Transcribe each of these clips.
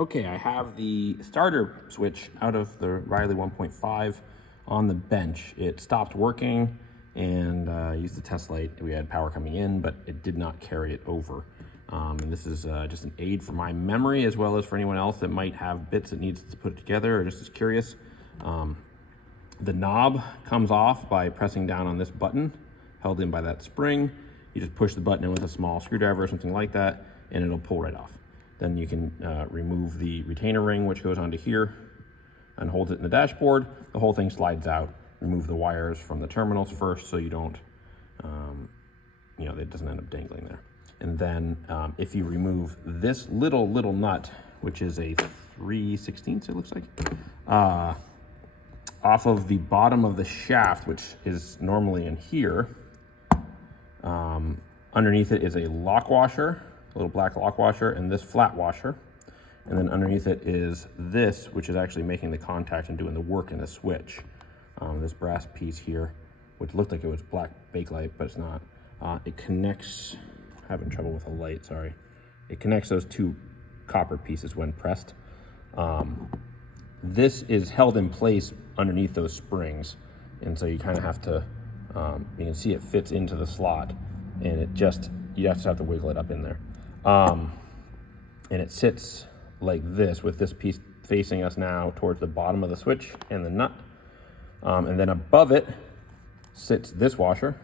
Okay, I have the starter switch out of the Riley 1.5 on the bench. It stopped working and I used the test light. We had power coming in, but it did not carry it over. And this is just an aid for my memory as well as for anyone else that might have bits that needs to put it together or just is curious. The knob comes off by pressing down on this button held in by that spring. You just push the button in with a small screwdriver or something like that and it'll pull right off. Then you can remove the retainer ring, which goes onto here and holds it in the dashboard. The whole thing slides out. Remove the wires from the terminals first so you don't, it doesn't end up dangling there. And then if you remove this little nut, which is a 3/16, it looks like, off of the bottom of the shaft, which is normally in here, underneath it is a lock washer, a little black lock washer, and this flat washer. And then underneath it is this, which is actually making the contact and doing the work in the switch. This brass piece here, which looked like it was black bakelite, but it's not. It connects, having trouble with the light, sorry. It connects those two copper pieces when pressed. This is held in place underneath those springs. And so you kind of have to, you can see it fits into the slot and it just, you just have to wiggle it up in there. And it sits like this with this piece facing us now towards the bottom of the switch and the nut. And then above it sits this washer.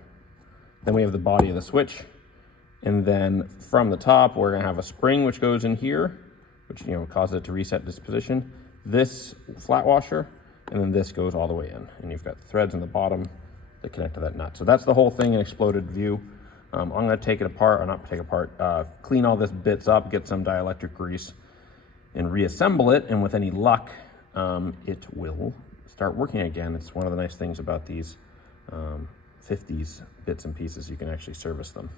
Then we have the body of the switch. And then from the top, we're gonna have a spring which goes in here, which causes it to reset this position. This flat washer, and then this goes all the way in. And you've got the threads in the bottom that connect to that nut. So that's the whole thing in exploded view. I'm gonna take it apart, or not take it apart, clean all this bits up, get some dielectric grease, and reassemble it. And with any luck, it will start working again. It's one of the nice things about these 50s bits and pieces, you can actually service them.